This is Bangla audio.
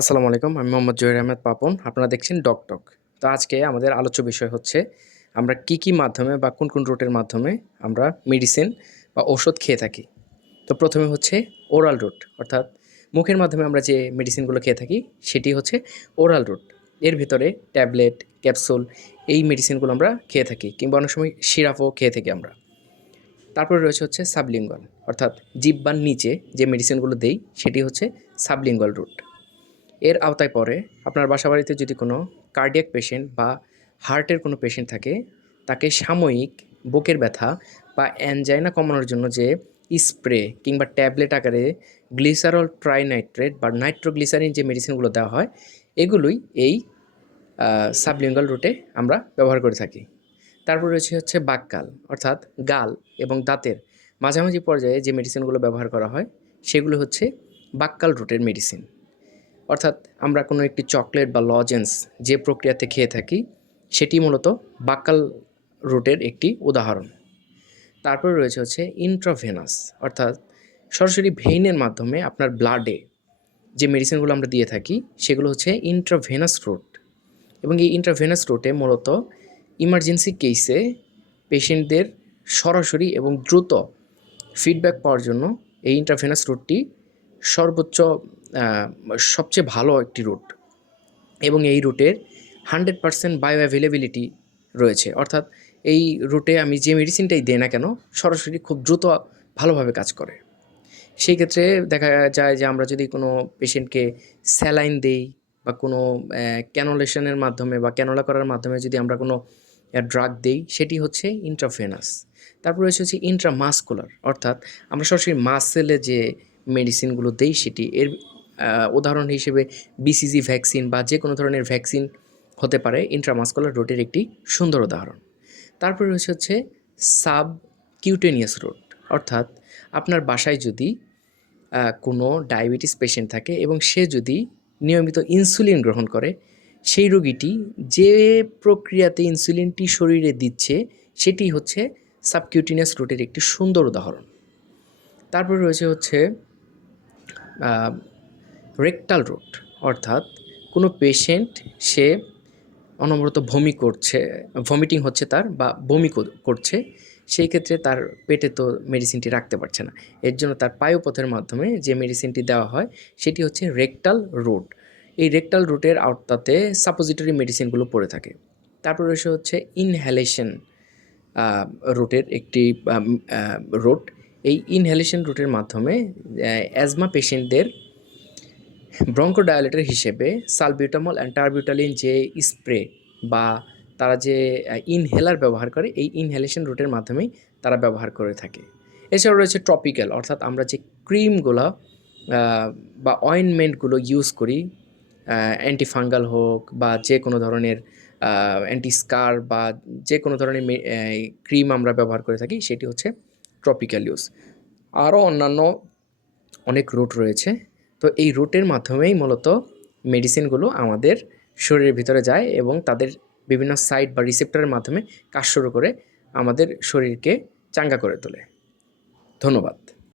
আসসালামু আলাইকুম, আমি মোহাম্মদ জহির আহমেদ পাপন, আপনারা দেখছেন ডকটক তো আজকে আমাদের আলোচ্য বিষয় হচ্ছে, আমরা কি কি মাধ্যমে বা কোন কোন রুটের মাধ্যমে আমরা মেডিসিন বা ওষুধ খেয়ে থাকি? তো প্রথমে হচ্ছে ওরাল রুট অর্থাৎ মুখের মাধ্যমে আমরা যে মেডিসিনগুলো খেয়ে থাকি, সেটি হচ্ছে ওরাল রুট এর ভিতরে ট্যাবলেট ক্যাপসুল এই মেডিসিনগুলো আমরা খেয়ে থাকি, কিংবা অনেক সময় সিরাপও খেয়ে থাকি আমরা। তারপরে রয়েছে হচ্ছে সাবলিঙ্গল অর্থাৎ জিব্বার নিচে যে মেডিসিনগুলো দেই, সেটি হচ্ছে সাবলিঙ্গল রুট এর আওতায় পড়ে আপনার বাসাবাড়িতে যদি কোনো কার্ডিয়াক পেশেন্ট বা হার্টের কোনো পেশেন্ট থাকে, তাকে সাময়িক বুকের ব্যথা বা অ্যানজাইনা কমানোর জন্য যে স্প্রে কিংবা ট্যাবলেট আকারে গ্লিসারল ট্রাইনাইট্রেট বা নাইট্রোগ্লিসারিন যে মেডিসিনগুলো দেওয়া হয়, এগুলোই এই সাবলিঙ্গাল রুটে আমরা ব্যবহার করে থাকি। তারপর রয়েছে হচ্ছে বাক্কাল, অর্থাৎ গাল এবং দাঁতের মাঝামাঝি পর্যায়ে যে মেডিসিনগুলো ব্যবহার করা হয়, সেগুলো হচ্ছে বাক্কাল রুটের মেডিসিন অর্থাৎ আমরা কোনো একটি চকলেট বা লজেন্স যে প্রক্রিয়াতে খেয়ে থাকি, সেটি মূলত বাক্কাল রুটের একটি উদাহরণ। তারপরে রয়েছে হচ্ছে ইন্ট্রাভেনাস অর্থাৎ সরাসরি ভেইনের মাধ্যমে আপনার ব্লাডে যে মেডিসিনগুলো আমরা দিয়ে থাকি, সেগুলো হচ্ছে ইন্ট্রাভেনাস রুট এবং এই ইন্ট্রাভেনাস রুটে মূলত ইমার্জেন্সি কেসে পেশেন্টদের সরাসরি এবং দ্রুত ফিডব্যাক পাওয়ার জন্য এই ইন্ট্রাভেনাস রুটটি সর্বোচ্চ সবচেয়ে ভালো একটি রুট। এবং এই রুটের হান্ড্রেড পারসেন্ট বায়ো অ্যাভেলেবিলিটি রয়েছে। অর্থাৎ এই রুটে আমি যে মেডিসিনটাই দিই না কেন, সরাসরি খুব দ্রুত ভালোভাবে কাজ করে। সেই ক্ষেত্রে দেখা যায় যে আমরা যদি কোনো পেশেন্টকে স্যালাইন দেই বা কোনো ক্যানোলেশনের মাধ্যমে বা ক্যানোলা করার মাধ্যমে যদি আমরা কোনো ড্রাগ দেই, সেটি হচ্ছে ইন্ট্রাফেনাস তারপর রয়েছে হচ্ছে ইন্ট্রামাসকুলার। অর্থাৎ আমরা সরাসরি মাসেলে যে মেডিসিনগুলো দেই, সেটি এর উদাহরণ হিসেবে বিসিজি ভ্যাকসিন বা যে কোনো ধরনের ভ্যাকসিন হতে পারে ইন্ট্রামাসকুলার রুটের একটি সুন্দর উদাহরণ। তারপরে রয়েছে হচ্ছে সাব কিউটেনিয়াস রুট অর্থাৎ আপনার বাসায় যদি কোনো ডায়াবেটিস পেশেন্ট থাকে এবং সে যদি নিয়মিত ইনসুলিন গ্রহণ করে, সেই রোগীটি যে প্রক্রিয়াতে ইনসুলিনটি শরীরে দিচ্ছে, সেটি হচ্ছে সাবকিউটিনিয়াস রুটের একটি সুন্দর উদাহরণ। তারপরে রয়েছে হচ্ছে রেকটাল রুট অর্থাৎ কোনো পেশেন্ট সে অনবরত ভমি করছে ভমিটিং হচ্ছে তার বা বমি করছে, সেই ক্ষেত্রে তার পেটে তো মেডিসিনটি রাখতে পারছে না। এর জন্য তার পায়ুপথের মাধ্যমে যে মেডিসিনটি দেওয়া হয়, সেটি হচ্ছে রেকটাল রুট এই রেকটাল রুটের আওতাতে সাপোজিটরি মেডিসিনগুলো পড়ে থাকে। তারপর রয়েছে হচ্ছে ইনহ্যালেশন রুটের একটি রুট এই ইনহ্যালেশন রুটের মাধ্যমে অ্যাজমা পেশেন্টদের ব্রঙ্কোডায়ালেটর হিসেবে সালবিউটামল অ্যান্ড টারবিউটালিন যে স্প্রে বা তারা যে ইনহেলার ব্যবহার করে, এই ইনহেলেশন রুটের মাধ্যমেই তারা ব্যবহার করে থাকে। এছাড়াও রয়েছে টপিক্যাল অর্থাৎ আমরা যে ক্রিমগুলো বা অয়েনমেন্টগুলো ইউজ করি অ্যান্টিফাঙ্গাল হোক বা যে কোনো ধরনের অ্যান্টি স্কার বা যে কোনো ধরনের ক্রিম আমরা ব্যবহার করে থাকি, সেটি হচ্ছে ট্রপিক্যাল ইউজ আরও অন্যান্য অনেক রুট রয়েছে। তো এই রুটের মাধ্যমেই মূলত মেডিসিনগুলো আমাদের শরীরের ভিতরে যায় এবং তাদের বিভিন্ন সাইট বা রিসেপ্টরের মাধ্যমে কাজ শুরু করে আমাদের শরীরকে চাঙ্গা করে তোলে। ধন্যবাদ।